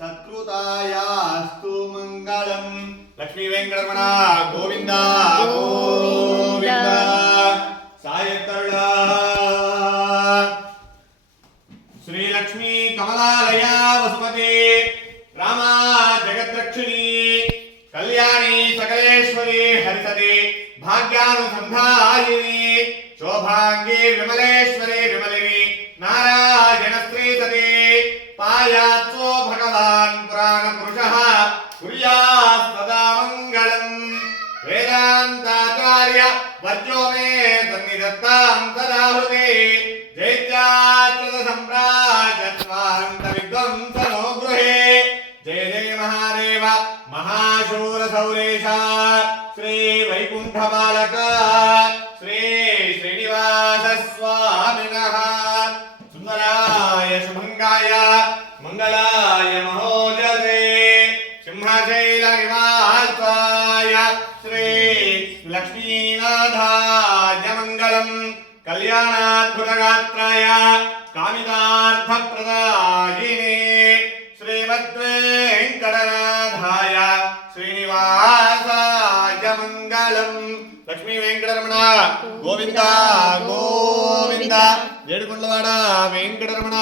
सत्कृतायास्तु मंगलम। लक्ष्मी वेंकटरमण गोविंद गोविंद। सायत्तरुळ श्री लक्ष्मी कमलालया वसुमती रामा जगद्रक्षिणी कल्याणी सकलेश्वरी हरिसती भाग्यानुसंधायिनी शोभांगी विमलेश्वरी विमलिनी नारायण स्त्री सती पायात्सो भगवान् पुराण पुरुषः कुर्यास्तदा मंगलम्। वेदांताचार्य वर्जो मे सन्निधत्तान्तराहृते जैत्याच्युत सम्राजत्वान्त विद्वंसनो गृहे। जय जय महादेव महाशूर सौरेश श्री वैकुंठ बालक श्री श्रीनिवास स्वामिनः। सुंदराय शुभंगाय मंगलाय महोजसे सिंहशैल निवासाय श्री लक्ष्मीनाथाय मंगलम्। कल्याणाद्भुतगात्राय कामितार्थप्रदायिने श्रीमद्वेंकटनाथाय श्रीनिवासाय मंगलम्। लक्ष्मी वेंकटरमण गोविंद गोविंद। ఏడుకొండలవాడ వెంకటరమణ